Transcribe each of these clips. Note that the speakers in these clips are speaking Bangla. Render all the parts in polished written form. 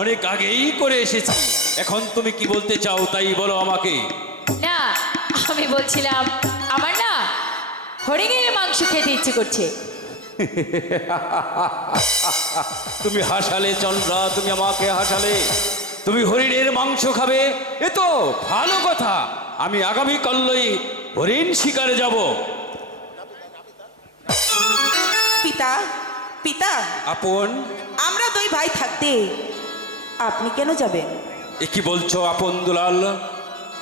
অনেক আগেই করে এসেছি। এখন তুমি কি বলতে চাও তাই বলো আমাকে। না, আমি বলছিলাম আমার না হরিণের মাংস খেতে ইচ্ছে করছে। তুমি হাসালে চন্দ্রা, তুমি আমাকে হাসালে। তুমি হরিণের মাংস খাবে, এ তো ভালো কথা। আমি আগামীকালই হরিণ শিকারে যাব। পিতা, পিতা, আপন, আমরা দুই ভাই থাকতে আপনি কেন যাবেন? এ কি বলছো আপন দুলাল?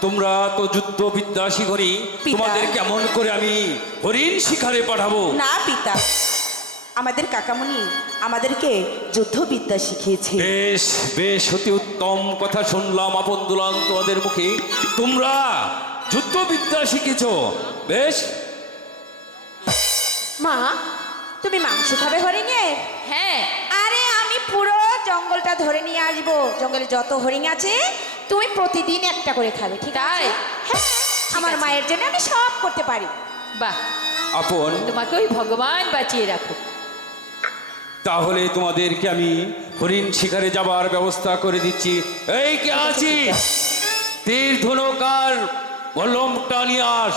তোমরা তো যুদ্ধ বিদ্যা শিখনি, পিতা। তোমাদের কেমন করে আমি হরিণ শিকারে পাঠাবো? না পিতা, আমাদের কাকামণি আমাদেরকে যুদ্ধবিদ্যা শিখিয়েছে। বেশ বেশ, অতি উত্তম কথা শুনলাম আপন দুলাল তোমাদের মুখে। তোমরা যুদ্ধবিদ্যা শিখেছ, বেশ। মা, তুমি মাংস খাবে হরিণের? হ্যাঁ, আরে আমি পুরো জঙ্গলটা ধরে নিয়ে আসবো। জঙ্গলে যত হরিণ আছে তুমি প্রতিদিন একটা করে খাবে, ঠিক তাই? আছে? হ্যাঁ, আমার আছে। মায়ের জন্য আমি সব করতে পারি। বাহ, আপন, তোমাকে ওই ভগবান বাঁচিয়ে রাখো। তাহলে তোমাদেরকে আমি হরিণ শিকারে যাবার ব্যবস্থা করে দিচ্ছি। এই কে আছি, তীর ধনুকার বল্লমটা নিয়ে আস।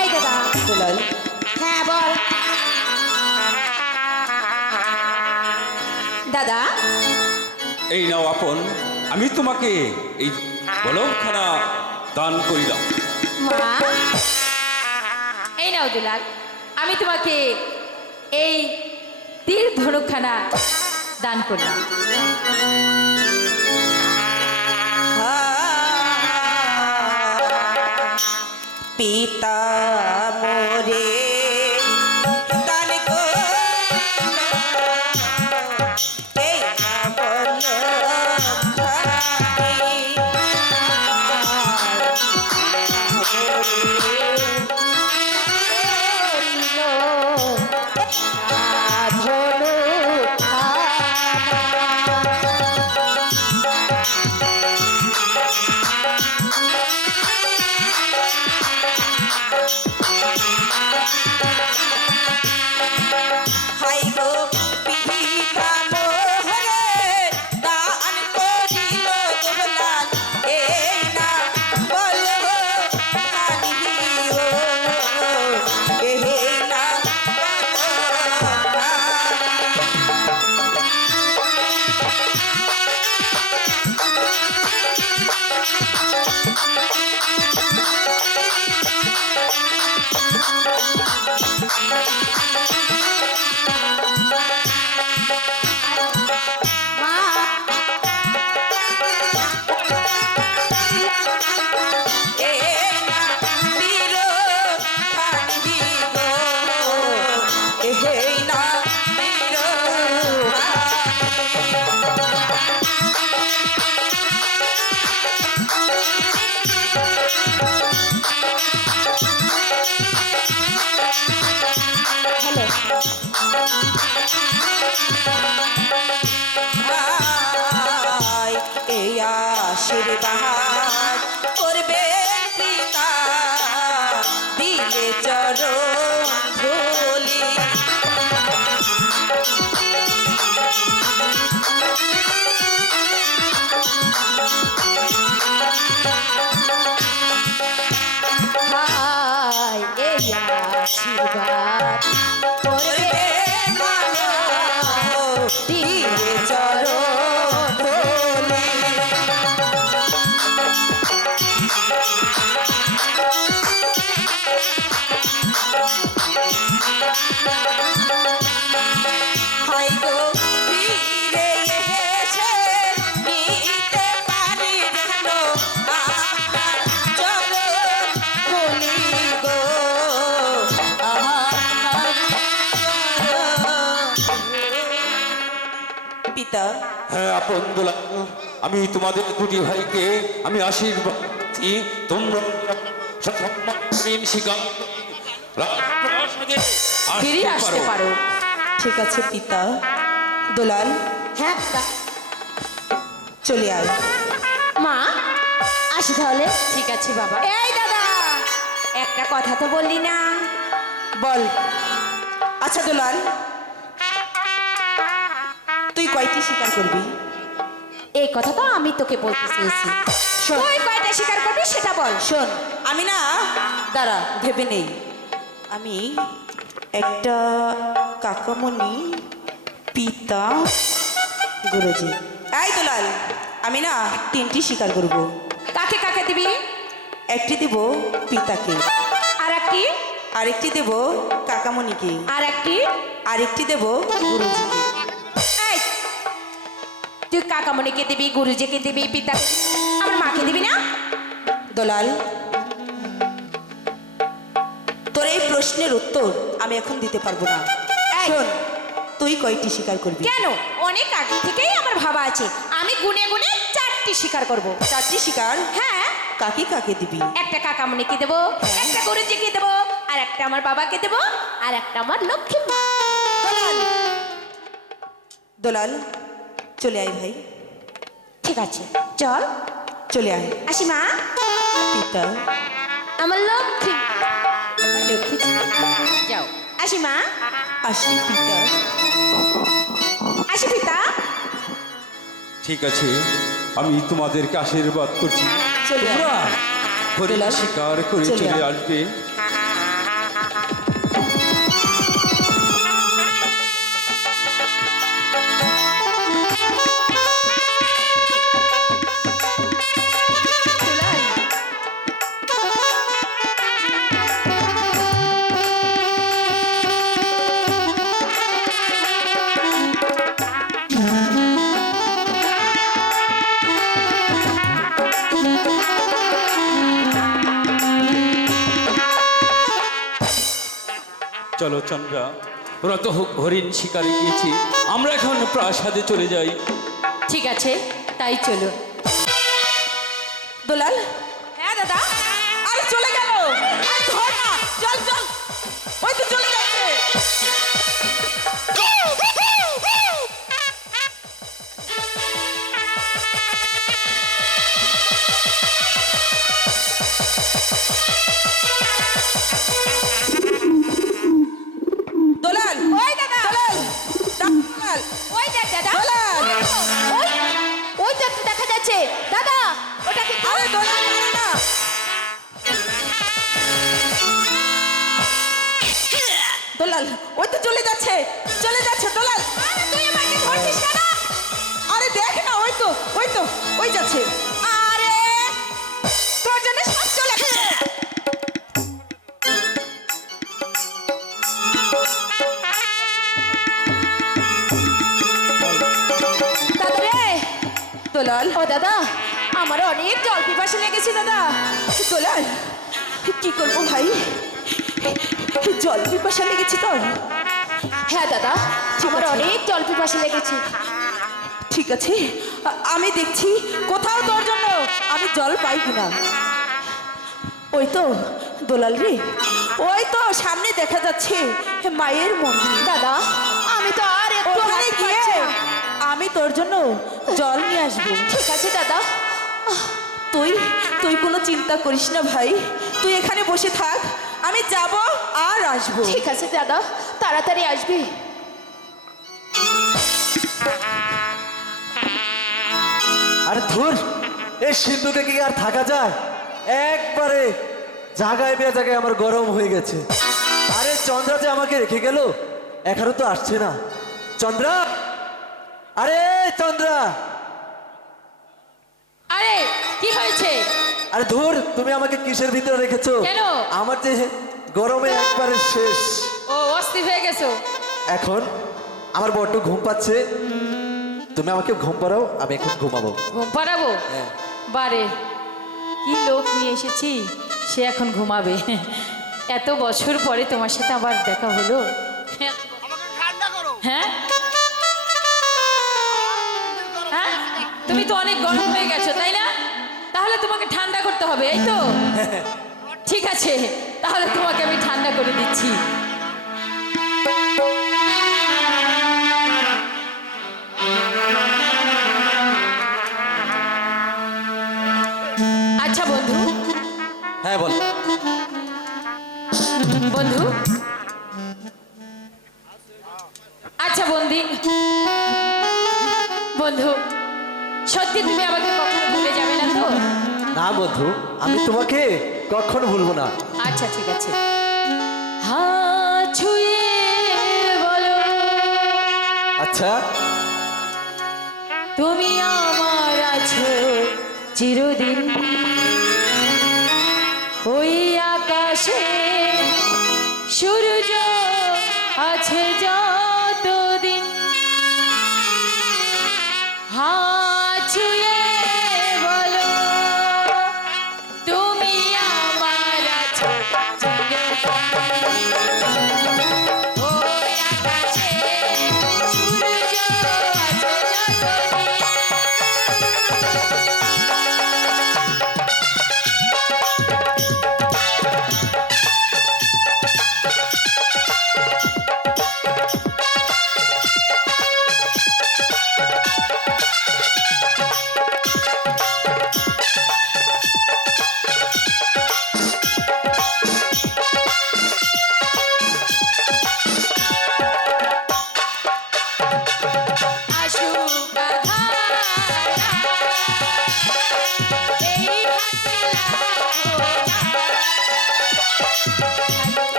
এই দাদা। দুলাল, হ্যাঁ বল দাদা। এই নাও আপন, আমি তোমাকে এই বলমখানা দান করিলাম। মা, এই নাও দুলাল, আমি তোমাকে এই তীর ধনুকখানা দান করলাম। পিতা মোরে দান করো, এই হাই গো পিতা মোরে দান করিল দুলাল, এই না বলো হানিও, এই না মা, এই না বীর হানিব, এই না বীর হানি। এই আশীর্বাদ করবে পিতা, দিলে চরণ ধুলি। হাই এই আশীর্বাদ করবে ভালো, দিলে চরণ ধুলি। হাই গো ফিরে এসে নিতে পারি যেন আপনার চরণ ধুলি গো, আপনার চরণ। পিতা, হ্যাঁ আপন দুলাল, আমি তোমাদের দুটি ভাইকে আমি আশীর্বাদ দিচ্ছি। তোমরা হরিণ শিকার রাজপ্রাসাদে ফিরে আসতে পারো। ঠিক আছে পিতা। দুলাল, হ্যাঁ দাদা। চলে আয়। মা, আসি তাহলে। ঠিক আছে বাবা। এই দাদা, একটা কথা তো বললি না। বল। আচ্ছা দুলাল, তুই কয়টি শিকার করবি? এই কথা তো আমি তোকে বলতে চেয়েছি। তুই কয়টা শিকার করবি সেটা বল। শোন, আমি না, দাঁড়া ভেবে নেই। আমি একটা কাকামণি, পিতা, গুরুজি। এই দুলাল, আমি না 3টি শিকার করব। কাকে কাকে দিবি? একটি দেব পিতাকে, আর একটি? আরেকটি দেব কাকামণিকে, আর একটি? আরেকটি দেব গুরুজিকে। এই, তুই কাকামণিকে দিবি, গুরুজিকে দিবি, পিতা, আমার মাকে দিবি না? দলাল, তোর এই প্রশ্নের উত্তর আমি এখন দিতে পারবো না। এই। শোন, তুই কয়টি শিকার করবি? কেন? অনেক আগে থেকেই আমার ভাবা আছে, আমি গুনে গুনে 4টি শিকার করব। 4টি শিকার? হ্যাঁ। কাকে কাকে দিবি? একটা কাকামণিকে দেবো, একটা গুরুজিকে দেবো, আর একটা আমার বাবাকে দেবো, আর একটা আমার লক্ষ্মী মা। দলাল, দলাল, চলে আয় ভাই, ঠিক আছে, চল। চলে আয়। আসি মা। পিতা, আমার লক্ষ্মী, লক্ষ্মী যাও। আসি মা। আসি পিতা। আসি পিতা। ঠিক আছে, আমি তোমাদেরকে আশীর্বাদ করছি। চলে আয়। তোমরা হরিণ দুলাল, শিকার করে চলে চলে আয়। আসবে। চলো চন্দ্রা, ওরা তো হরিণ শিকারে গিয়েছি, আমরা এখন প্রাসাদে চলে যাই। ঠিক আছে, তাই চলো। দলাল, হ্যাঁ দাদা। আরে চলে গেল। আরে ধর না, চল চল, ওই তো চলে যাচ্ছে। দলাল, ওই দাদা। দলাল, দলাল, ওই দেখ দাদা। দলাল। ওই, ওই দেখ দেখা যাচ্ছে দাদা, ওটা কি? আরে দলাল, আরে না। দলাল, ওই তো চলে যাচ্ছে, চলে যাচ্ছে দলাল। আরে তুই আমাকে ধরছিস কেন? আরে দেখ না, ওই তো, ওই তো, ওই যাচ্ছে। আরে তোর জন্য সব চলে গেছে। দাদা রে। দলাল, ও দাদা, আমার অনেক জল পিপাসা লেগেছে দাদা। দলাল, কি করবো ভাই? জল পিপাসা লেগেছে তোর? হ্যাঁ দাদা, আমার আছে। অনেক জল পিপাসা লেগেছে। ঠিক আছে, আমি দেখছি কোথাও তোর জন্য আমি জল পাই কিনা। ওই তো দোলাল রে, ওই তো সামনে দেখা যাচ্ছে মায়ের মন্দির। দাদা, আমি তো আর একটু ওখানে হাঁটতে গিয়ে পারছি না। আমি তোর জন্য জল নিয়ে আসবো। ঠিক আছে দাদা। তুই তুই কোনো চিন্তা করিস না ভাই, তুই এখানে বসে থাক, আমি যাব আর আসবো। ঠিক আছে দাদা, তাড়াতাড়ি আসবি। আরে ধুর, এই সিন্ধুকে কি আর থাকা যায়? একবারে জায়গায় বে জায়গায় আমার গরম হয়ে গেছে। আরে চন্দ্রা যে আমাকে রেখে গেল, এখনো তো আসছে না। চন্দ্রা, আরে চন্দ্রা, আরে কি হয়েছে? আরে ধুর, তুমি আমাকে কিসের ভিতরে রেখেছো? কেন? আমার যে গরমে একবারে শেষ। ও অস্থির হয়ে গেছো? এখন আমার বড্ড ঘুম পাচ্ছে, তুমি আমাকে ঘুম পাড়াও, আমি এখন ঘুমাবো। ঘুম পাড়াবো? হ্যাঁ। বারে, কি লোক নিয়ে এসেছি, সে এখন ঘুমাবে। এত বছর পরে তোমার সাথে আবার দেখা হলো। হ্যাঁ হ্যাঁ, তুমি তো অনেক গরম হয়ে গেছো তাই না? তাহলে তোমাকে ঠান্ডা করতে হবে, এই তো? ঠিক আছে, তাহলে তোমাকে আমি ঠান্ডা করে দিচ্ছি। আচ্ছা বন্ধু আচ্ছা বন্ধু বন্ধু সত্যি তুমি আমাকে কখনো ভুলে যাবে না তো? না বন্ধু, আমি তোমাকে কখনো ভুলবো না। আচ্ছা ঠিক আছে। হাত ছুঁয়ে বলো আচ্ছা, তুমি আমার আছো চিরদিন, ওই আকাশে সূর্য আছে যতদিন। হাত ছুঁয়ে বলো তুমি আমার আছো চিরদিন, ওই আকাশে সূর্য আছে যতদিন।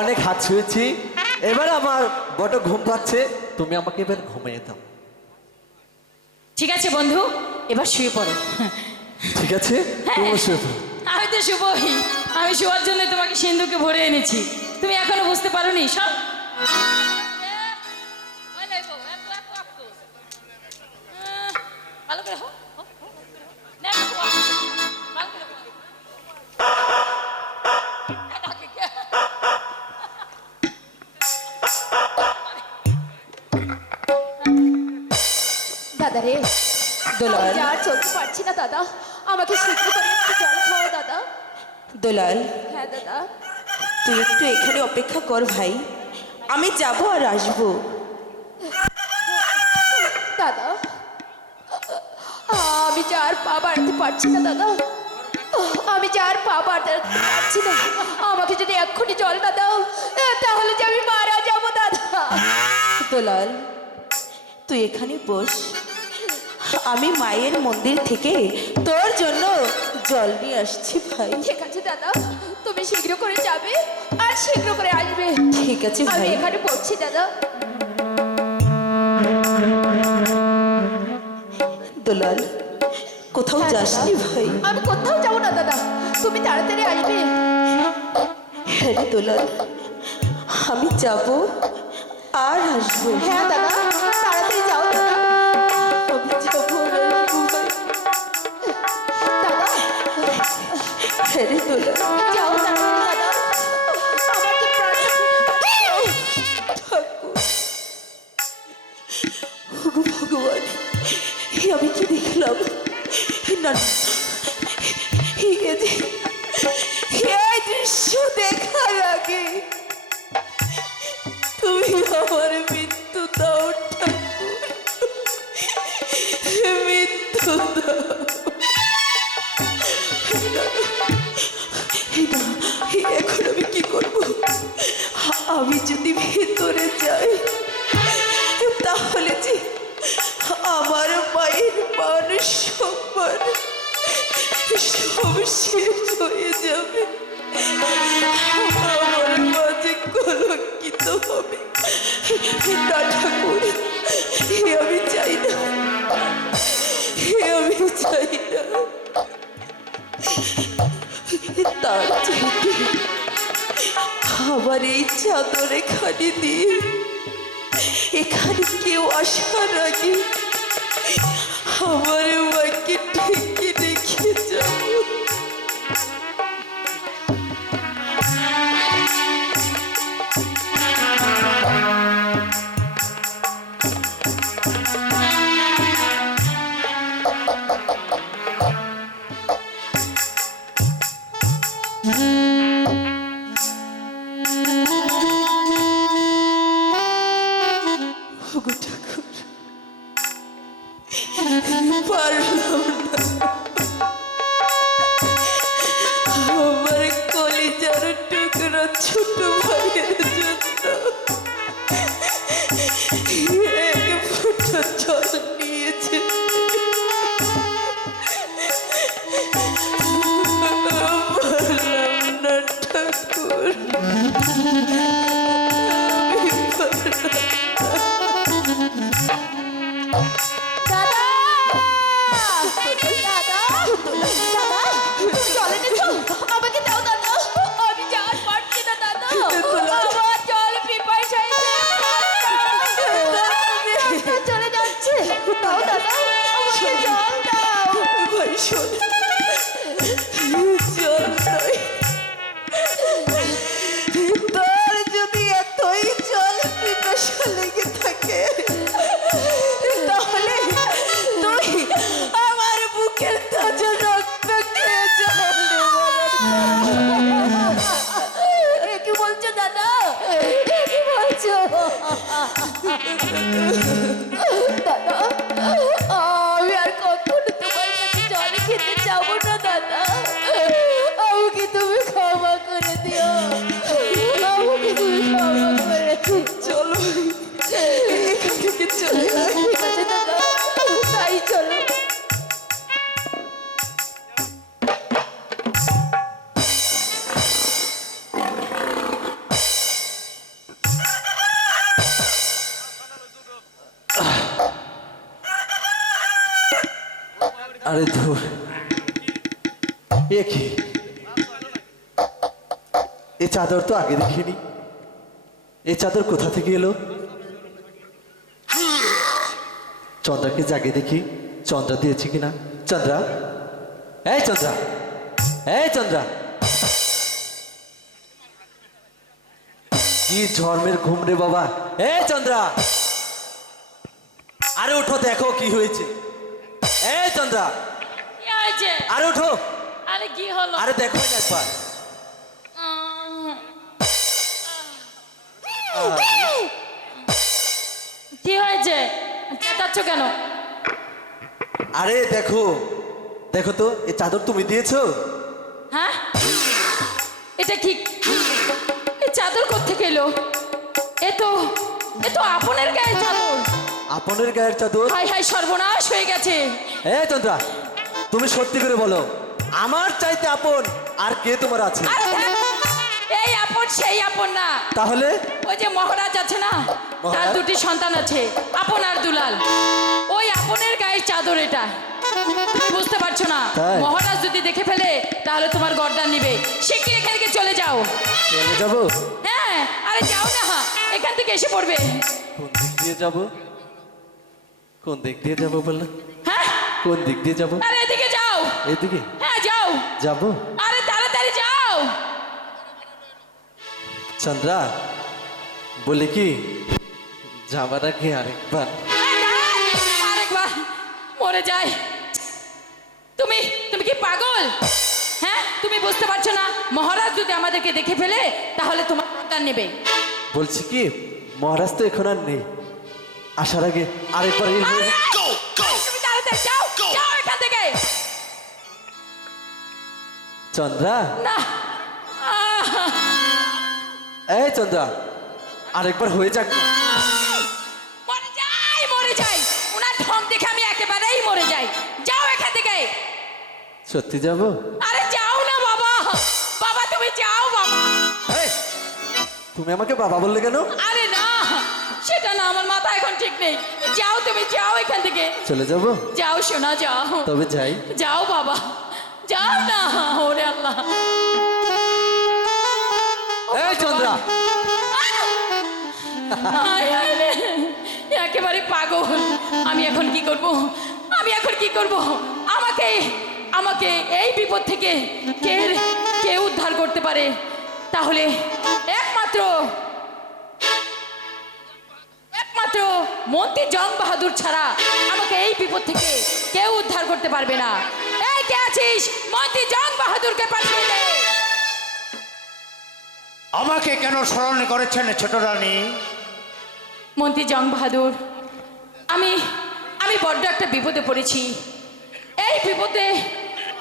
অনেক হাত ছুঁয়েছি, এবার আমার বড় ঘুম পাচ্ছে, তুমি আমাকে এবার ঘুমিয়ে দাও। ঠিক আছে বন্ধু, এবার শুয়ে পড়ো। ঠিক আছে, তুমিও শুয়ে পড়ো। আমি তো শুভই, আমি শোয়ার জন্য তোমাকে সিন্ধুকে ভরে এনেছি, তুমি এখনো বুঝতে পারোনি সব। ভালো করে হো, হো, হো, না, না, হো, ভালো করে হো। দাদা রে, দোলাল, আমি আর চলতে পারছি না দাদা, আমাকে সিদ্ধ করে একটু জল খাওয়া দাদা। দোলাল, হ্যাঁ দাদা। তুই একটু এখানে অপেক্ষা কর ভাই, আমি যাব আর আসবো। দাদা, আমি যে আর পা বাড়াতে পারছি না দাদা, আমি যে আর পা বাড়াতে পারছি না। আমাকে যদি এক্ষুনি জল না দাও, তাহলে যে আমি মারা যাবো দাদা। দোলাল, তুই এখানে বস, আমি মায়ের মন্দির থেকে তোর জন্য জল নিয়ে আসছি ভাই। ঠিক আছে দাদা, তুমি শীঘ্র করে যাবে আর শীঘ্র করে আসবে। ঠিক আছে আমি ভাই। এখানে পড়ছি দাদা। দুলাল, কোথাও যাসনি ভাই? আমি কোথাও যাবো না দাদা, তুমি তাড়াতাড়ি আসবে। হ্যাঁ রে দুলাল, আমি যাব আর আসবো। হ্যাঁ দাদা, তাড়াতাড়ি যাও দাদা। আমি যাবো আর আসবো ভাই। দাদা হ্যাঁ রে দুলাল, যাও তাড়াতাড়ি দাদা, আমার তো প্রাণ ওগো ভগবান, আমি কি দেখলাম? না না, এই দৃশ্য দেখার আগে তুমি আমার মৃত্যু দাও ঠাকুর, মৃত্যু দাও। না, এখন আমি কি করব? আমি যদি ভেতরে যাই তাহলে যে আমার মায়ের মান সম্মান সব শেষ হয়ে যাবে, আমার মাঝে কলঙ্কিত হবে। না ঠাকুর, আমি চাই না, আমি চাই না। তার চাইতে আমার এই চাদর এখানে দিয়ে এখানে কেউ আসার আগে আমার মাকে ঢেকে রেখে যাব। ওগো ঠাকুর, পারলাম না, আমার কলিজার টুকরা ছোট ভাইয়ের জন্য এক ফোঁটা জল নিয়েছে। পারলাম না ঠাকুর, আমি পারলাম। দাদা দাদা দাদা, জল এনেছো? আমাকে দাও দাদা, আমি যাওয়ার পারছি না দাদা, আমার জল পিপাসায় চলে যাচ্ছে। দাও দাদা, আমাকে জল দাও। ভাই শোন, জল নয়, তোর যদি এতই জল পিপাসা লেগে থাকে তাহলে তুই আমার বুকের তাজা রক্ত খেয়ে জল এ কি বলছো দাদা, এ কি বলছো? দাদা, আমি আর কখনো তোমার কাছে জল খেতে যাবো না দাদা, আমাকে তুমি ক্ষমা করে দিও, আমাকে তুমি ক্ষমা করে দিও। চলো এখান থেকে চলে আয়। ঠিক আছে দাদা, তাই চলো। আরে ধুর, এ কি? এই চাদর তো আগে দেখিনি। এই চাদর কোথা থেকে এলো? চন্দ্রাকে জাগে দেখি, চন্দ্রা দিয়েছে কিনা। চন্দ্রা, এই চন্দ্রা, এই চন্দ্রা, কি ঝর্মের ঘুম রে বাবা। এই চন্দ্রা, আরে উঠো, দেখো কি হয়েছে। এই চন্দ্রা, কি হয়েছে? আরে উঠো, আরে কি হলো? আরে দেখো না একবার। কি হয়েছে? চেঁচাচ্ছ কেন? আরে দেখো, দেখো তো, এই চাদর তুমি দিয়েছো? হ্যাঁ, এটা কি? এই চাদর কোত্থেকে এলো? এ তো আপনার গায়ে চাদর। আপনের গায়ের চাদর? হাই হাই সর্বনাশ হয়ে গেছে। এই চন্দ্রা, তুমি সত্যি করে বলো, আমার চাইতে আপন আর কে তোমার আছে? আরে ধ্যাৎ, এই আপন সেই আপন না। তাহলে ওই যে মহারাজ আছে না, তার মহারাজ? 2টি সন্তান আছে, আপন আর দুলাল। ওই আপনের গায়ের চাদর এটা। তুমি বুঝতে পারছো না? তাই? মহারাজ যদি দেখে ফেলে তাহলে তোমার গর্দান নিবে। শিগগির এখান থেকে চলে যাও। চলে যাবো? হ্যাঁ, আরে যাও না, এখান থেকে এসে পড়বে। কোন দিক দিয়ে যাব? কোন দিক দিয়ে যাব বললে? হ্যাঁ, কোন দিক দিয়ে যাব? আরে এদিকে যাও। এদিকে হ্যাঁ যাও, যাব? আরে তাড়াতাড়ি যাও। চন্দ্রা, বলি কি, যাবার আগে আরেকবার আরেকবার মরে যায়। তুমি তুমি কি পাগল? হ্যাঁ, তুমি বুঝতে পারছো না? মহারাজ যদি আমাদেরকে দেখে ফেলে তাহলে তোমার গর্দান নেবে। বলছি কি, মহারাজ তো এখন আর নেই, আসার আগে আরেকবার আরে, তুমি তাড়াতাড়ি যাও, যাও এখান থেকে। চন্দ্রা, না, এই চন্দ্রা, আরেকবার হয়ে যাক না। মরে যাই, মরে যাই। ওনার ঢং দেখে আমি একেবারেই মরে যাই। যাও এখান থেকে। সত্যি যাব? আরে যাও না বাবা, বাবা তুমি যাও বাবা। এই, তুমি আমাকে বাবা বললে কেন? আরে না, সেটা না, আমার মাথা এখন ঠিক নেই। যাও, তুমি যাও এখান থেকে। চলে যাব? যাও শোনা, যাও। তবে যাই। যাও বাবা, যাও না। ওরে আল্লাহ। এই চন্দ্রা, হায় হায় রে, একেবারে পাগল। আমি এখন কি করব? আমি এখন কি করব? আমাকে আমাকে এই বিপদ থেকে কে কে উদ্ধার করতে পারে? তাহলে একমাত্র মন্ত্রী জং বাহাদুর ছাড়া আমাকে এই বিপদ থেকে কেউ উদ্ধার করতে পারবে না। এই কে আছিস? মন্ত্রী জং বাহাদুরকে পাঠিয়ে দে। আমাকে কেন স্মরণ করেছেন ছোট রানী? মন্ত্রী জং বাহাদুর, আমি বড্ড একটা বিপদে পড়েছি। এই বিপদে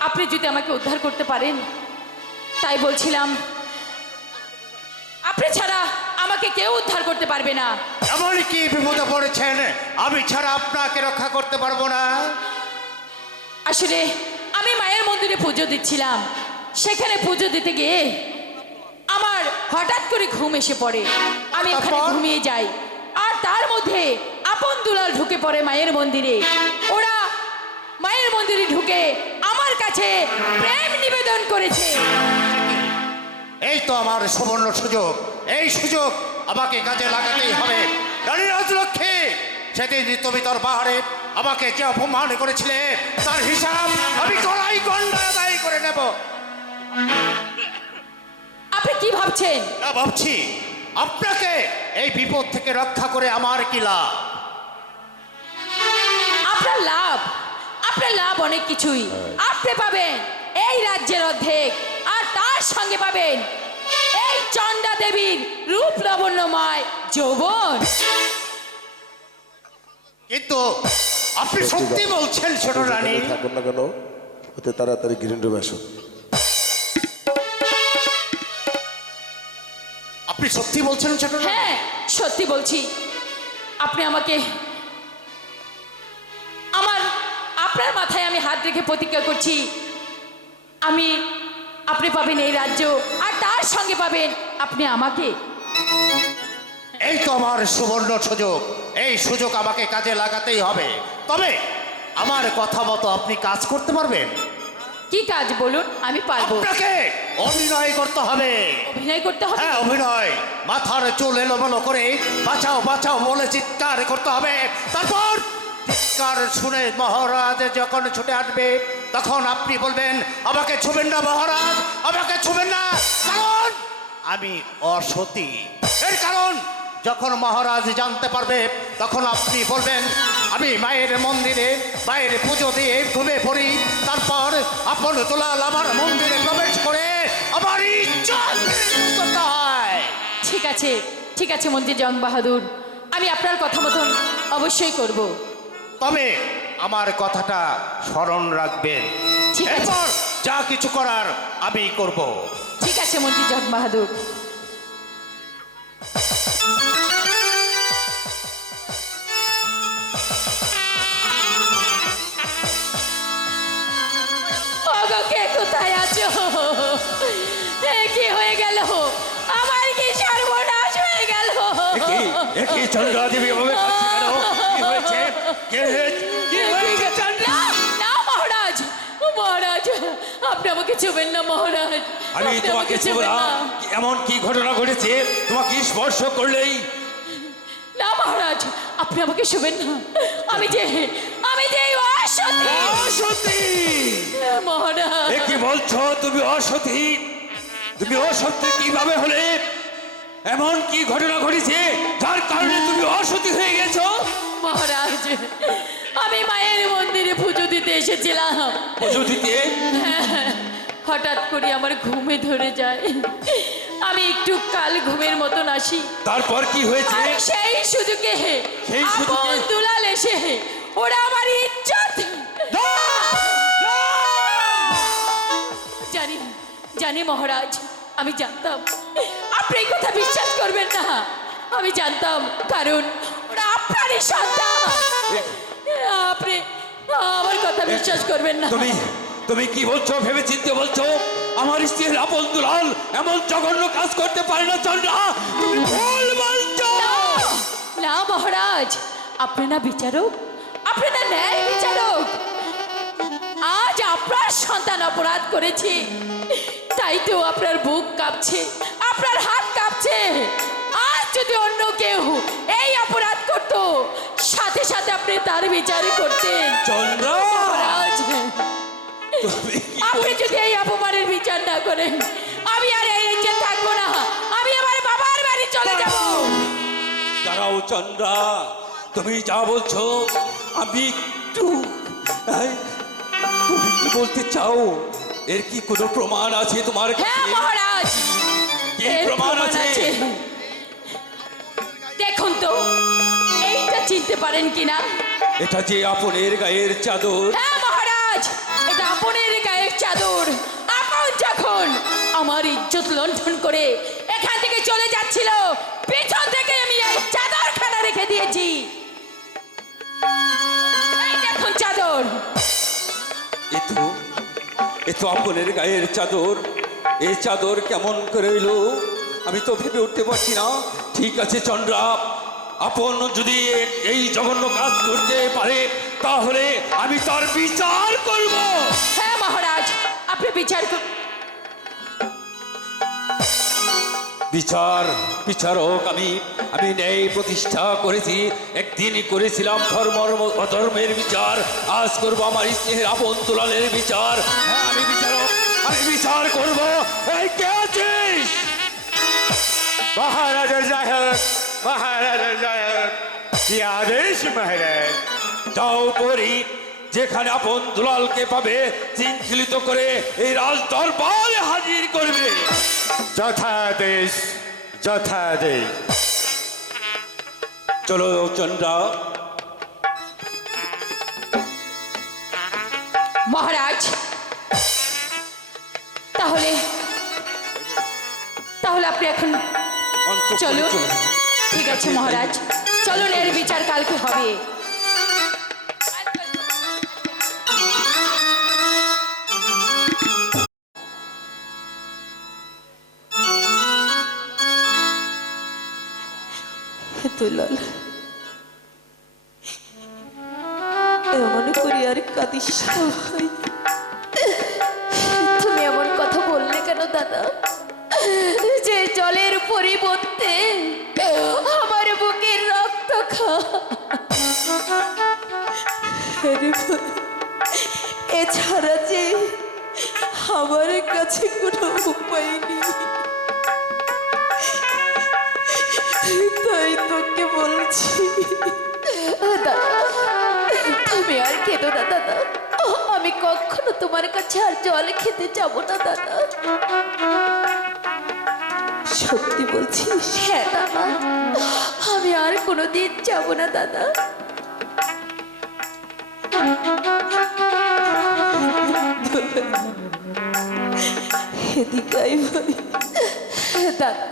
আপনি যদি আমাকে উদ্ধার করতে পারেন, তাই বলছিলাম। আপনি ছাড়া আমাকে কেউ উদ্ধার করতে পারবে না। এমন কি বিপদে পড়েছেন আমি ছাড়া আপনাকে রক্ষা করতে পারবো না? আসলে আমি মায়ের মন্দিরে পুজো দিচ্ছিলাম। সেখানে পুজো দিতে গিয়ে আমার হঠাৎ করে ঘুম এসে পড়ে। আমি এখানে তারপর? ঘুমিয়ে যাই, আর তার মধ্যে আপন দুলাল ঢুকে পড়ে মায়ের মন্দিরে। ওরা মায়ের মন্দিরে ঢুকে আমার কাছে প্রেম নিবেদন করেছে। এই তো আমার সুবর্ণ সুযোগ, এই সুযোগ আমাকে কাজে লাগাতেই হবে। রানী রাজলক্ষ্মী, সেদিন তুমি তোর পাহাড়ে আমাকে যে অপমান করেছিলে তার হিসাব আমি গলায় গন্ডা আদায় করে নেব। আপনি কি ভাবছেন? না, ভাবছি আপনাকে এই বিপদ থেকে রক্ষা করে আমার কি লাভ? আপনার লাভ অনেক কিছুই। আপনি পাবেন এই রাজ্যের অর্ধেক, আর তার সঙ্গে পাবেন এই চণ্ডা দেবীর রূপ লাবণ্যময় যৌবন। কিন্তু আপনি সত্যি বলছেন ছোট রানী? থাকুন না কেন, হতে তাড়াতাড়ি গ্রিন রুমে আসুন। আপনি সত্যি বলছেন ছোট রানী? হ্যাঁ, সত্যি বলছি। আপনি আমাকে আপনার মাথায় আমি হাত রেখে প্রতিজ্ঞা করছি, আপনি পাবেন এই রাজ্য, আর তার সঙ্গে পাবেন আপনি আমাকে। এই তো আমার সুবর্ণ সুযোগ, এই সুযোগ আমাকে কাজে লাগাতেই হবে। তবে আমার কথা মতো আপনি কাজ করতে পারবেন? কি কাজ বলুন, আমি পারবো। আপনাকে অভিনয় করতে হবে। অভিনয় করতে হবে? হ্যাঁ, অভিনয়। মাথার চুল এলোমেলো করে বাঁচাও বাঁচাও বলে চিৎকার করতে হবে। তারপর চিৎকার শুনে মহারাজ যখন ছুটে আসবে তখন আপনি বলবেন, আমাকে ছুবেন না মহারাজ, আমাকে ছুবেন না, কারণ আমি অসতী। এর কারণ যখন মহারাজ জানতে পারবে তখন আপনি বলবেন, আমি মায়ের মন্দিরে মায়ের পুজো দিয়ে ঘুমে পড়ি, তারপর আপন দুলাল আমার মন্দিরে প্রবেশ করে আমার ইজ্জত করতে হয়। ঠিক আছে মন্ত্রী জং বাহাদুর, আমি আপনার কথা মতন অবশ্যই করব। তবে আমার কথাটা স্মরণ রাখবেন, ঠিক আছে। এরপর যা কিছু করার আমি করব। ঠিক আছে মন্ত্রী জং বাহাদুর। ওগো, কে কোথায় আছো? কি হয়ে গেল? আমার কি সর্বনাশ হয়ে গেল? একই চন্দ্রা দেবী এভাবে কাঁদছে কেন? কি হয়েছে? কি হয়েছে চন্দ্রা? না, না মহারাজ, মহারাজ, আপনি আমাকে ছুবেন না মহারাজ। আমি আপনি তোমাকে আমাকে ছুঁবেন ছোবরা না। এমন কি ঘটনা ঘটেছে তোমাকে স্পর্শ করলেই? না মহারাজ, আপনি আমাকে ছুবেন না। আমি যে অসতী। অসতী? মহারাজ, এ কি বলছো তুমি অসতী? তুমি অসতী কিভাবে হলে? এমন কি ঘটনা ঘটেছে যার কারণে তুমি অসতী হয়ে গেছো? মহারাজ, আমি মায়ের মন্দিরে পুজো দিতে এসেছিলাম। পুজো দিতে? হঠাৎ করে আমার ঘুমে ধরে যায়। আমি একটু কাল ঘুমের মতন আসি। তারপর কি হয়েছে? আর সেই সুযোগে সেই সুযোগে? আপন দুলাল এসে ওরা আমার ইজ্জত। জানি, জানি মহারাজ, আমি জানতাম আপনি এই কথা বিশ্বাস করবেন না। আমি জানতাম, কারণ ওরা আপনারই সন্তান। আপনি আমার কথা বিশ্বাস করবেন না। তুমি তুমি কি বলছো? ভেবে চিন্তে বলছো? আমার স্ত্রীর আপন দুলাল এমন জঘন্য কাজ করতে পারে না চন্দ্রা। তুমি ভুল বলছো। না মহারাজ, আপনি না বিচারক, আপনি না ন্যায় বিচারক। আজ আপনার সন্তান অপরাধ করেছে, তাই তো আপনার বুক কাঁপছে, আপনার হাত কাঁপছে। আজ যদি অন্য কেউ এই অপরাধ করত, সাথে সাথে আপনি তার বিচার করতেন। চন্দ্রা, মহারাজ, তুমি কি আপনি বলছো? যদি এই অপমানের বিচার না করেন, আমি আর এই রাজ্যে থাকবো না। আমি আমার বাবার বাড়ি চলে যাব। দাঁড়াও চন্দ্রা, তুমি যা বলছো আমি একটু এই, তুমি কি বলতে চাও? এর কি কোনো প্রমাণ আছে তোমার হ্যাঁ কাছে? মহারাজ, কি এর প্রমাণ আছে? দেখুন তো, এইটা চিনতে পারেন কিনা? এটা যে আপনের গায়ের চাদর। হ্যাঁ মহারাজ, এটা আপনের গায়ের চাদর। আপন যখন আমার ইজ্জত লণ্ঠন করে এখান থেকে চলে যাচ্ছিল, পেছন থেকে আমি এই চাদরখানা রেখে দিয়েছি। এই দেখুন চাদর। এ তো আপনের গায়ের চাদর। এই চাদর কেমন করে এলো আমি তো ভেবে উঠতে পারছি না। ঠিক আছে চন্দ্রা, আপন যদি এই জঘন্য কাজ করতে পারে তাহলে আমি তার বিচার করব। হ্যাঁ মহারাজ, আপনি বিচার করুন। বিচারক আমি ন্যায় প্রতিষ্ঠা করেছি। একদিনই করেছিলাম ধর্মের বিচার, আজ করব আমার স্নেহের আপন দুলালের বিচার। হ্যাঁ আমি বিচারক, আমি বিচার করব। এই কে আছিস? মহারাজা জাহের, মহারাজা জাহের, কি আদেশ মহারাজ? যাও পরি, যেখানে আপন দুলালকে পাবে শৃঙ্খলিত করে এই রাজ দরবারে হাজির করবে। যথাদেশ, যথাদেশ। চলো চন্দ্রা। মহারাজ, তাহলে আপনি এখন অন্তঃপুরে চলুন। চলে যাও। ঠিক আছে মহারাজ, চলুন, এর বিচার কালকে হবে। দুলাল, এমন করে আর কাঁদিস না ভাই। তুমি এমন কথা বললে কেন দাদা? যে জলের পরিবর্তে আমার বুকের রক্ত খা। আরে ভাই, এছাড়া যে আমার কাছে কোনো উপায় নেই, তাই তোকে বলছি। দাদা, তুমি আর কেঁদো না দাদা। আমি কখনো তোমার কাছে আর জল খেতে যাব না দাদা। সত্যি বলছিস? হ্যাঁ দাদা, আমি আর কোনোদিন যাব না দাদা। এদিকে আয় ভাই। দাদা,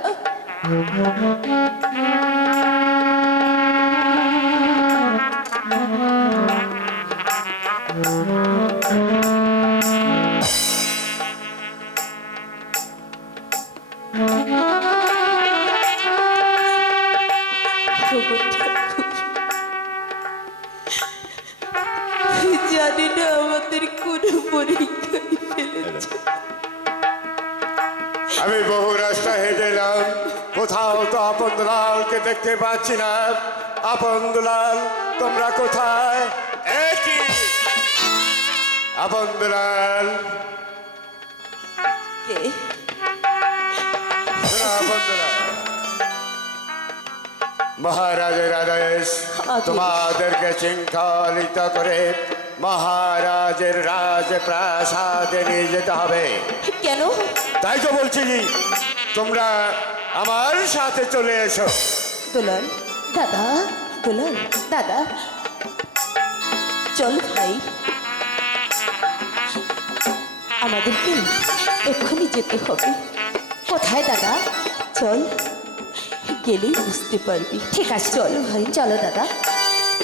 জানি না আমাদের কোনো পরীক্ষায় ফেলেছে। আমি বহু রাস্তা হেঁটে এলাম, কোথাও তো আপন দুলালকে দেখতে পাচ্ছি না। আপন দুলাল, তোমরা কোথায়? একই আপন দুলাল, কে? শোনো আপন দুলাল, মহারাজের আদেশ তোমাদেরকে শৃঙ্খলিত করে মহারাজের রাজপ্রাসাদে নিয়ে যেতে হবে। কেন? তাই তো বলছি, তোমরা আমার সাথে চলে এসো। দুলাল, দাদা দুলাল, দাদা চল ভাই, আমাদেরকে এক্ষুনি যেতে হবে। কোথায় দাদা? চল, গেলেই বুঝতে পারবি। ঠিক আছে, চল ভাই, চলো দাদা।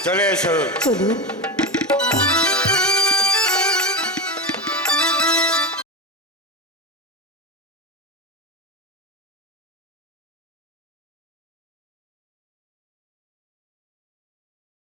চলে এসো। চলুন।